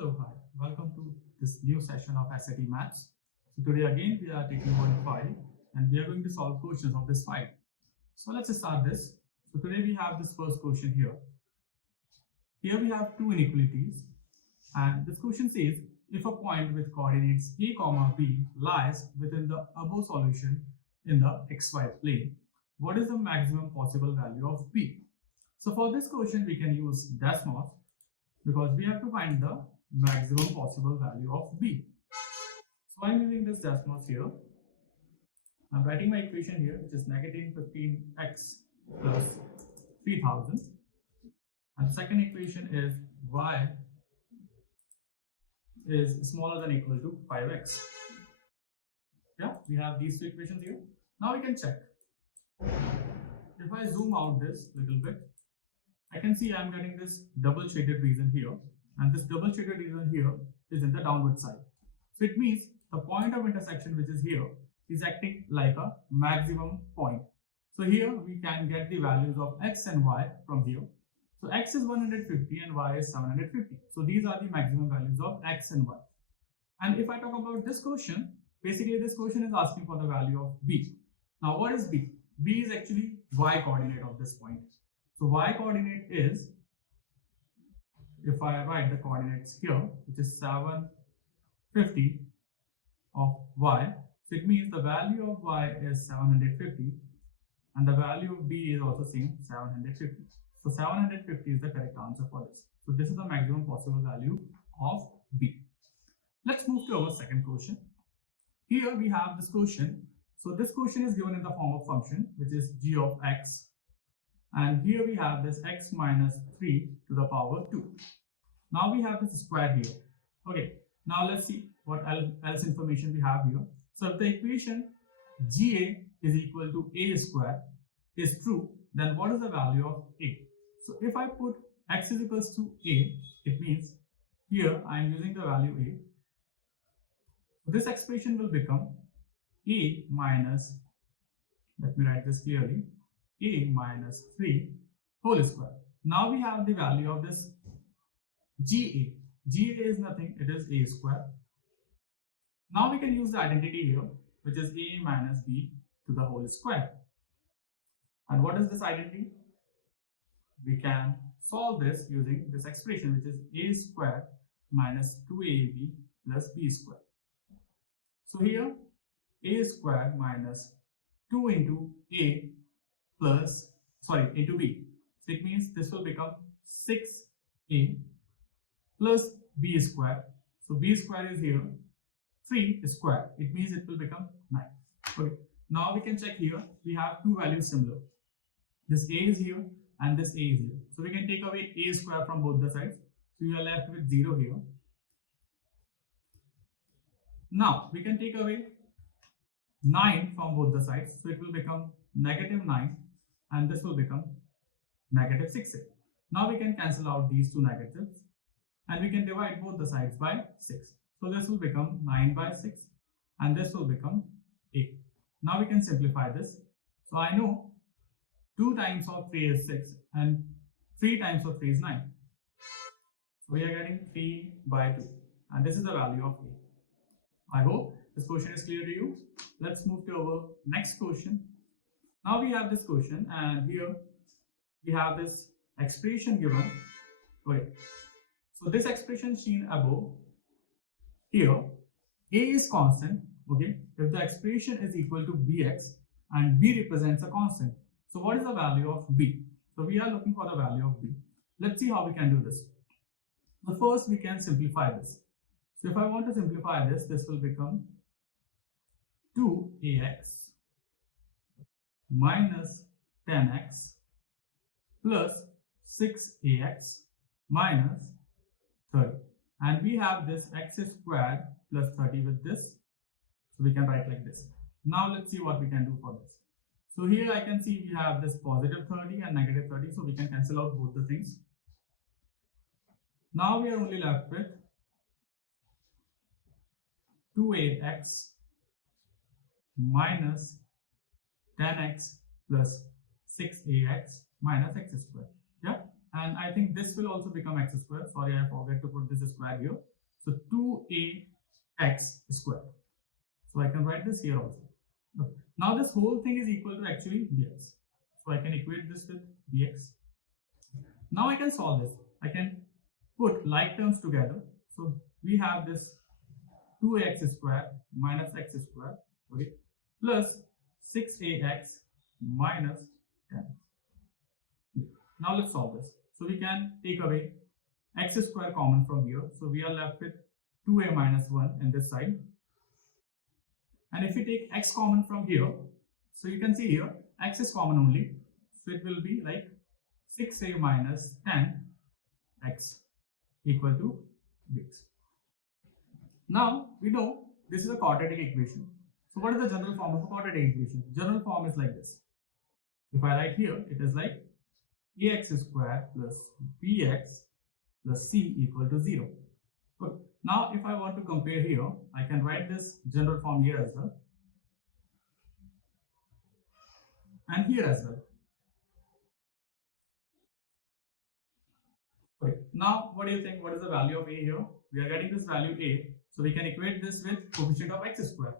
Hello, hi. Welcome to this new session of SAT Maths. So today again we are taking one file and we are going to solve questions of this file. So let's start this. So today we have this first question here. Here we have two inequalities and this question says if a point with coordinates a comma b lies within the above solution in the xy plane, what is the maximum possible value of b? So for this question we can use dash mod because we have to find the maximum possible value of b. So I'm using this dash mod here. I'm writing my equation here, which is negative 15x plus 3000. And the second equation is y is smaller than or equal to 5x. Yeah, we have these two equations here. Now we can check. If I zoom out this little bit, I can see I'm getting this double shaded region here, and this double shaded region here is in the downward side. So it means the point of intersection, which is here, is acting like a maximum point. So here we can get the values of x and y from here. So x is 150 and y is 750. So these are the maximum values of x and y. And if I talk about this question, basically this question is asking for the value of b. Now what is b? B is actually y coordinate of this point. So y coordinate is, if I write the coordinates here, which is 750 of y, so it means the value of y is 750 and the value of b is also same 750. So 750 is the correct answer for this. So this is the maximum possible value of b. Let's move to our second question. Here we have this question. So this question is given in the form of function, which is g of x. And here we have this x minus 3 to the power 2. Now we have this square here. Okay, now let's see what else information we have here. So if the equation GA is equal to a square is true, then what is the value of a? So if I put x is equals to a, it means here I am using the value a. This expression will become a minus, let me write this clearly, a minus 3 whole square. Now we have the value of this GA. GA is nothing, it is a square. Now we can use the identity here, which is a minus b to the whole square. And what is this identity? We can solve this using this expression, which is a square minus 2ab plus b square. So here a square minus 2 into a into b. So it means this will become 6a plus b square. So b square is here 3 square. It means it will become 9. Okay. Now we can check here. We have two values similar. This a is here and this a is here. So we can take away a square from both the sides. So you are left with 0 here. Now we can take away 9 from both the sides. So it will become negative 9 and this will become negative 6a. Now we can cancel out these two negatives and we can divide both the sides by 6. So this will become 9 by 6 and this will become 8. Now we can simplify this. So I know 2 times of 3 is 6 and 3 times of 3 is 9. So we are getting 3 by 2 and this is the value of a. I hope this question is clear to you. Let's move to our next question. Now we have this question and here we have this expression given. Okay. So this expression seen above, here a is constant. Okay, if the expression is equal to bx and b represents a constant, so what is the value of b? So we are looking for the value of b. Let's see how we can do this. So first we can simplify this. So if I want to simplify this, this will become 2ax minus 10x plus 6ax minus 30. And we have this x squared plus 30 with this. So we can write like this. Now let's see what we can do for this. So here I can see we have this positive 30 and negative 30. So we can cancel out both the things. Now we are only left with 2ax minus 10x plus 6ax minus x square. Yeah, and I think this will also become x square. Sorry, I forgot to put this square had here. So 2ax square. So I can write this here also. Okay. Now this whole thing is equal to actually bx. So I can equate this with bx. Now I can solve this. I can put like terms together. So we have this 2ax square minus x square, okay, plus 6ax minus 10. Now let's solve this. So we can take away x square common from here. So we are left with 2a minus 1 in this side. And if we take x common from here, so you can see here x is common only. So it will be like 6a minus 10x equal to bx. Now we know this is a quadratic equation. So what is the general form of a quadratic equation? General form is like this. If I write here, it is like ax square plus bx plus c equal to 0. Good. Now if I want to compare here, I can write this general form here as well. And here as well. Okay. Now what do you think? What is the value of a here? We are getting this value a. So we can equate this with coefficient of x square.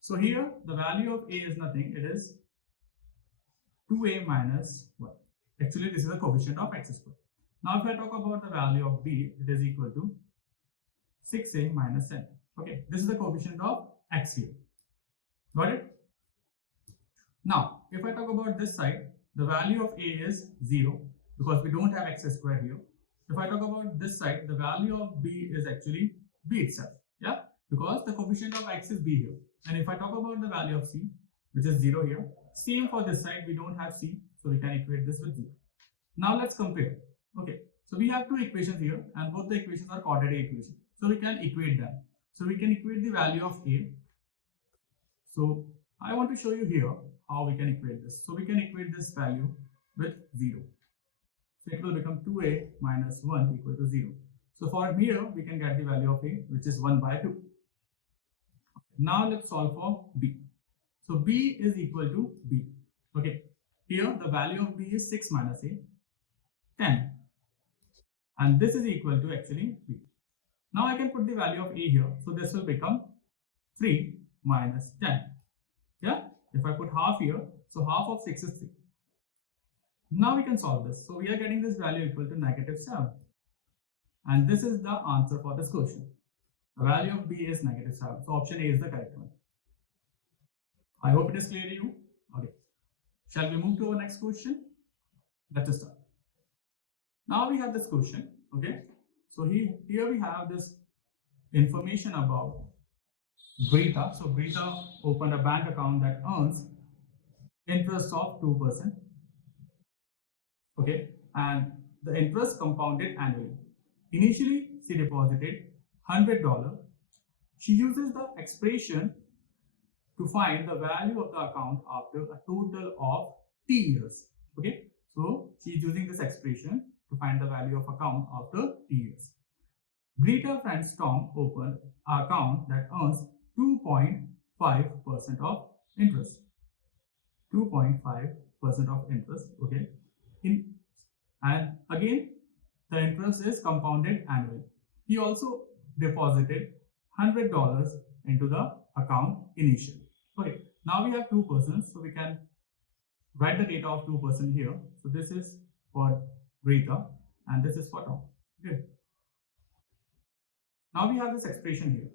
So here the value of a is nothing. It is 2a minus 1. Actually this is the coefficient of x square. Now if I talk about the value of b, it is equal to 6a minus 10. Okay, this is the coefficient of x here. Got it? Now if I talk about this side, the value of a is 0 because we don't have x square here. If I talk about this side, the value of b is actually b itself. Yeah, because the coefficient of x is b here. And if I talk about the value of c, which is 0 here, same for this side, we don't have c, so we can equate this with 0. Now let's compare. Okay, so we have two equations here and both the equations are quadratic equations. So we can equate them. So we can equate the value of a. So I want to show you here how we can equate this. So we can equate this value with 0. So it will become 2a minus 1 equal to 0. So for here, we can get the value of a, which is 1 by 2. Now let's solve for b. So b is equal to b. Okay, here the value of b is 6 minus a, 10. And this is equal to actually b. Now I can put the value of a here. So this will become 3 minus 10. Yeah, if I put half here, so half of 6 is 3. Now we can solve this. So we are getting this value equal to negative 7. And this is the answer for this question. The value of b is negative 7. So option A is the correct one. I hope it is clear to you. Okay. Shall we move to our next question? Let us start. Now we have this question. Okay. So here we have this information about Greta. So Greta opened a bank account that earns interest of 2%. Okay. And the interest compounded annually. Initially, she deposited $100. She uses the expression to find the value of the account after a total of T years. Okay, so she is using this expression to find the value of account after T years. Greta friends Tom opened an account that earns 2.5% of interest. 2.5% of interest. Okay, and again the interest is compounded annually. He also deposited $100 into the account initially. Okay, now we have two persons, so we can write the data of 2% here. So this is for Greta and this is for Tom. Okay. Now we have this expression here.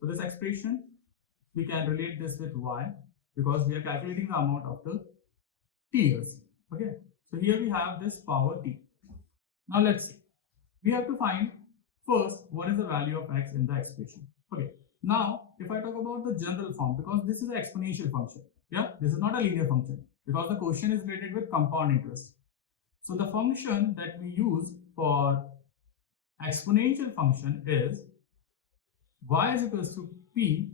So this expression, we can relate this with y because we are calculating the amount of the t years. Okay, so here we have this power t. Now let's see. We have to find first what is the value of x in the expression. Okay. Now, if I talk about the general form, because this is an exponential function, yeah, this is not a linear function because the question is related with compound interest. So the function that we use for exponential function is y is equals to p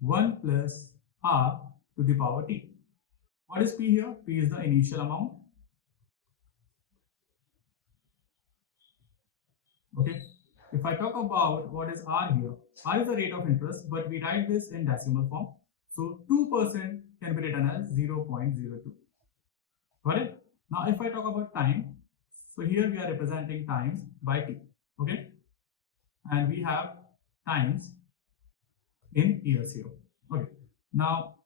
1 plus r to the power t. What is p here? P is the initial amount. Okay. If I talk about what is r here, r is the rate of interest, but we write this in decimal form. So 2% can be written as 0.02. Got it? Now if I talk about time, so here we are representing time by t. Okay? and we have times in years here. Okay. Now,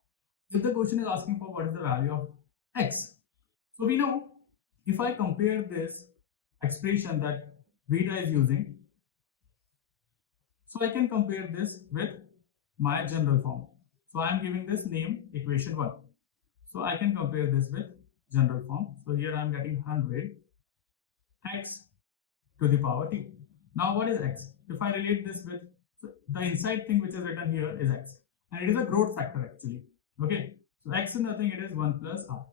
if the question is asking for what is the value of x, so we know if I compare this expression that Rita is using, so I can compare this with my general form. So I am giving this name equation 1. So I can compare this with general form. So here I am getting 100 x to the power t. Now what is x? If I relate this with, so the inside thing which is written here is x, and it is a growth factor actually. Okay, so x is nothing, it is 1 plus r.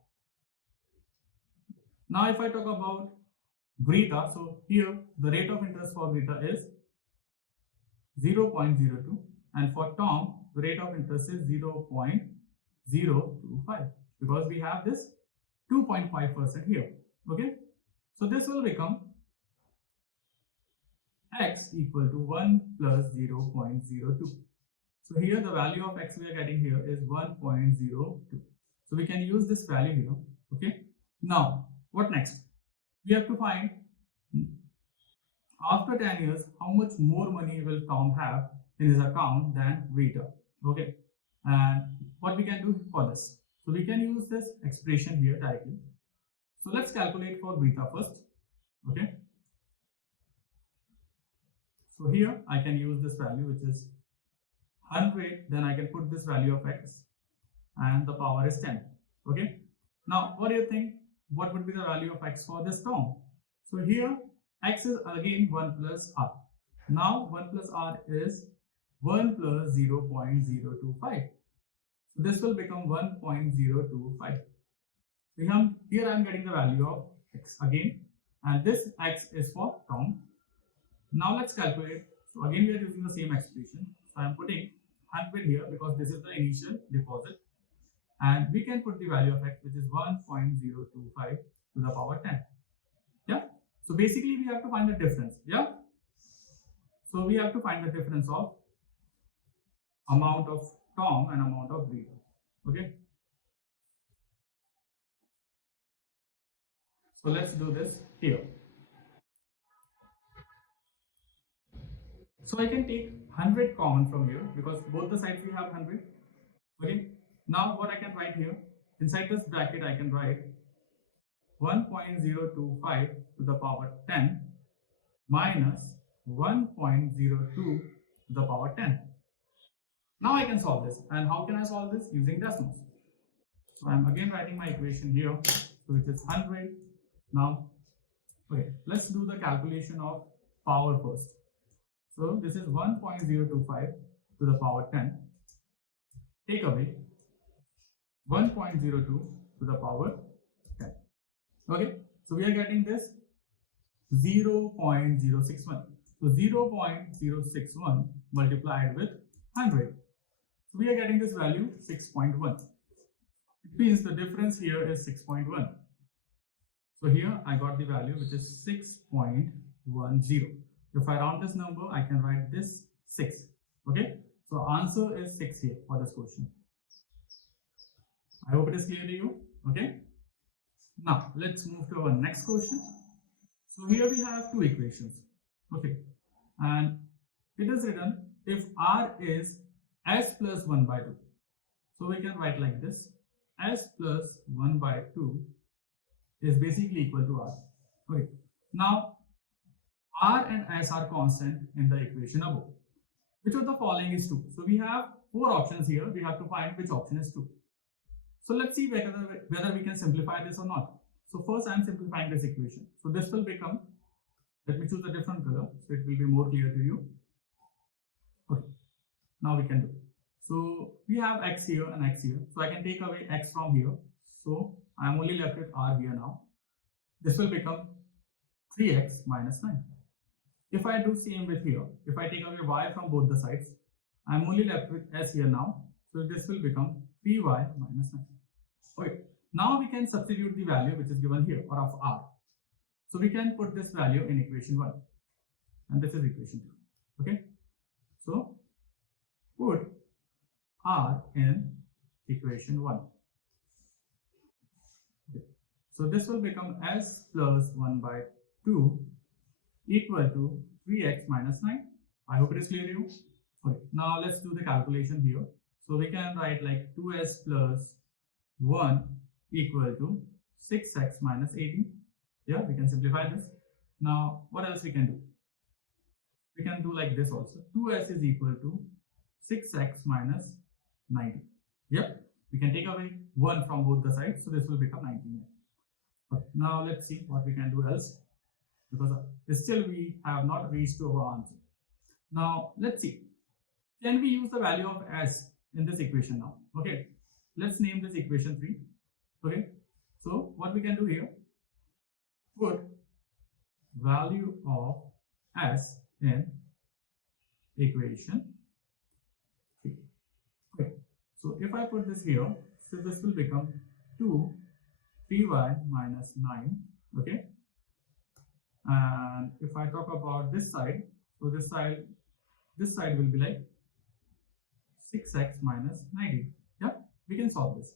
Now if I talk about Greta, so here the rate of interest for Greta is 0.02, and for Tom the rate of interest is 0.025, because we have this 2.5% here. Okay, so this will become x equal to 1 plus 0.02. So here the value of x we are getting here is 1.02. So we can use this value here. Okay, now what next? We have to find after 10 years how much more money will Tom have in his account than Rita. Okay, and what we can do for this? So we can use this expression here directly. So let's calculate for Rita first. Okay, so here I can use this value which is 100, then I can put this value of x, and the power is 10. Okay, now what do you think? What would be the value of x for this Tom? So here x is again 1 plus r. Now 1 plus r is 1 plus 0.025. So this will become 1.025. So here I am getting the value of x again, and this x is for Tom. Now let's calculate. So again we are using the same expression. So I am putting 100 here because this is the initial deposit, and we can put the value of x which is 1.025 to the power 10. Yeah, so basically we have to find the difference. Yeah, so we have to find the difference of amount of Tom and amount of Rita. Okay, so let's do this here. So I can take 100 common from here because both the sides we have 100. Okay, now what I can write here, inside this bracket I can write 1.025 to the power 10 minus 1.02 to the power 10. Now I can solve this, and how can I solve this? Using decimals. So I am again writing my equation here, so which is 100. Now, okay, let's do the calculation of power first. So this is 1.025 to the power 10. Take away 1.02 to the power 10. Okay, so we are getting this 0.061. So 0.061 multiplied with 100. So we are getting this value 6.1. It means the difference here is 6.1. So here I got the value which is 6.10. If I round this number, I can write this 6. Okay, so answer is 6 here for this question. I hope it is clear to you. Okay, now let's move to our next question. So here we have two equations. Okay, and it is written if r is s plus 1 by 2. So we can write like this: s plus 1 by 2 is basically equal to r. Okay, now r and s are constant in the equation above. Which of the following is true? So we have 4 options here. We have to find which option is true. So let's see whether we can simplify this or not. So first I am simplifying this equation. So this will become, let me choose a different color so it will be more clear to you. Okay, now we can do. So we have x here and x here. So I can take away x from here. So I am only left with r here now. This will become 3x minus 9. If I do same with here, if I take away y from both the sides, I am only left with s here now. So this will become 3y minus 9. Okay, now we can substitute the value which is given here, or of r. So we can put this value in equation 1, and this is equation 2. Okay, so put r in equation 1. Okay. So this will become s plus 1 by 2 equal to 3x minus 9. I hope it is clear to you. Okay, now let's do the calculation here. So we can write like 2s plus 1 equal to 6x minus 18. Yeah, we can simplify this. Now, what else we can do? We can do like this also. 2s is equal to 6x minus 90. Yep, we can take away 1 from both the sides, so this will become 19. Okay, now let's see what we can do else, because still we have not reached to our answer. Now let's see, can we use the value of s in this equation now? Okay, let's name this equation 3. Okay, so what we can do here, put value of s in equation 3. Okay, so if I put this here, so this will become 3y minus 9. Okay, and if I talk about this side, so this side will be like 6x minus 90. Yeah, we can solve this.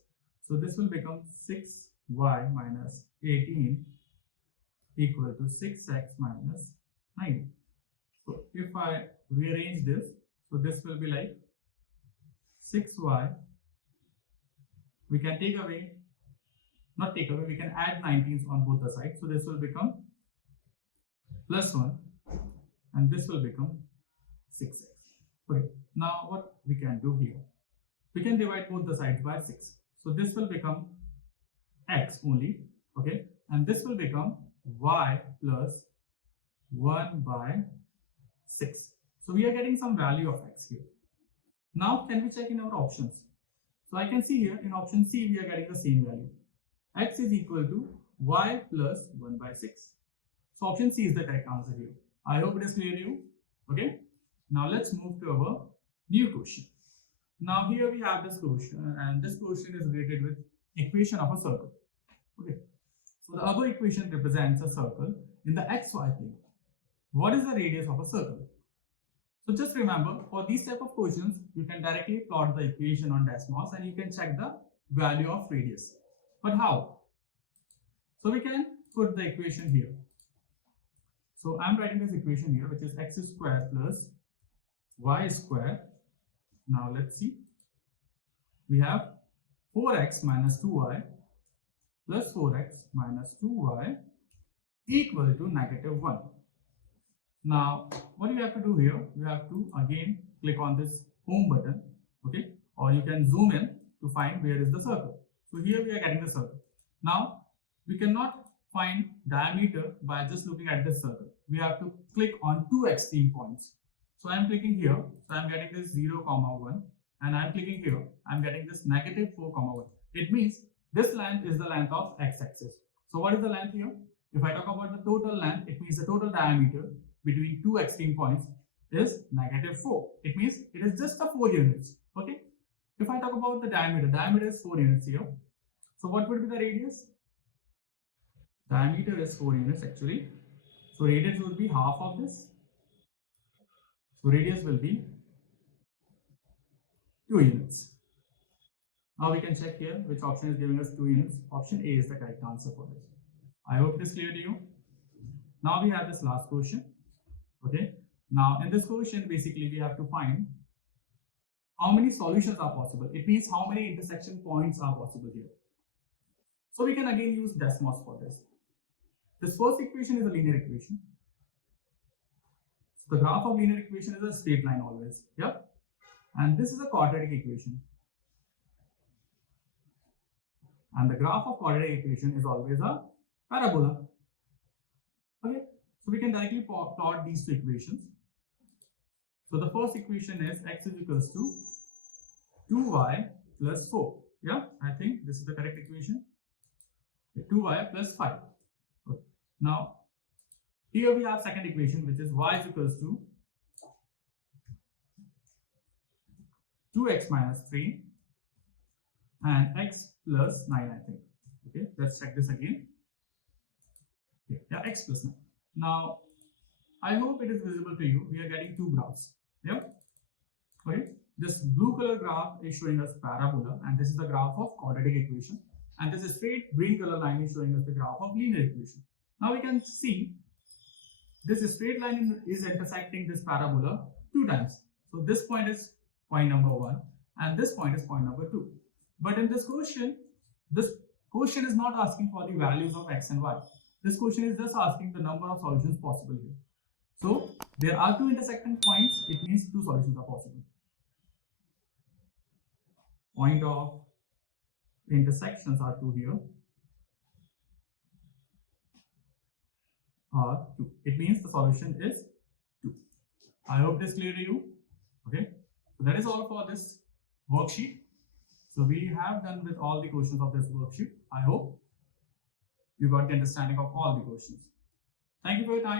So this will become 6y minus 18 equal to 6x minus 90. So if I rearrange this, so this will be like 6y, we can take away, not take away, we can add 19s on both the sides. So this will become plus 1 and this will become 6x. Okay, now what we can do here, we can divide both the sides by 6. So this will become x only, okay, and this will become y plus 1 by 6. So we are getting some value of x here. Now can we check in our options? So I can see here in option C we are getting the same value. X is equal to y plus 1 by 6. So option C is the correct answer here. I hope it is clear to you. Okay. Now let's move to our new question. Now here we have this question, and this question is related with equation of a circle. Okay. So the above equation represents a circle in the xy plane. What is the radius of a circle? So just remember, for these type of questions, you can directly plot the equation on Desmos and you can check the value of radius. But how? So we can put the equation here. So I'm writing this equation here, which is x square plus y square. Now let's see. We have 4x minus 2y plus 4x minus 2y equal to negative 1. Now, what you have to do here, you have to again click on this home button, okay, or you can zoom in to find where is the circle. So here we are getting the circle. Now, we cannot find diameter by just looking at this circle. We have to click on two extreme points. So I am clicking here, so I am getting this 0, 1, and I am clicking here, I am getting this negative 4, 1. It means this length is the length of x-axis. So what is the length here? If I talk about the total length, it means the total diameter between two extreme points is negative 4. It means it is just a 4 units. Okay. If I talk about the diameter is 4 units here. So what would be the radius? Diameter is 4 units actually. So radius would be half of this. So radius will be 2 units. Now we can check here which option is giving us 2 units. Option A is the correct answer for this. I hope it is clear to you. Now we have this last question. Okay. Now in this question, basically we have to find how many solutions are possible. It means how many intersection points are possible here. So we can again use Desmos for this. This first equation is a linear equation. So the graph of linear equation is a straight line always. Yeah. And this is a quadratic equation. And the graph of quadratic equation is always a parabola. Okay. So we can directly plot these two equations. So the first equation is x is equals to 2y plus 4. Yeah, I think this is the correct equation. 2y plus 5. Okay. Now, here we have second equation, which is y is equals to 2x minus 3 and x plus 9, I think. Okay, let's check this again. Okay. Yeah, x plus 9. Now, I hope it is visible to you. We are getting two graphs. Yeah. Okay. This blue color graph is showing us parabola, and this is the graph of quadratic equation. And this straight green color line is showing us the graph of linear equation. Now we can see this straight line is intersecting this parabola 2 times. So this point is point number 1 and this point is point number 2. But in this question is not asking for the values of x and y. This question is just asking the number of solutions possible here. So there are 2 intersecting points, it means 2 solutions are possible. Point of intersections are 2 here. Are 2. It means the solution is 2. I hope it is clear to you. Okay. So that is all for this worksheet. So we have done with all the questions of this worksheet. I hope you got the understanding of all the questions. Thank you for your time.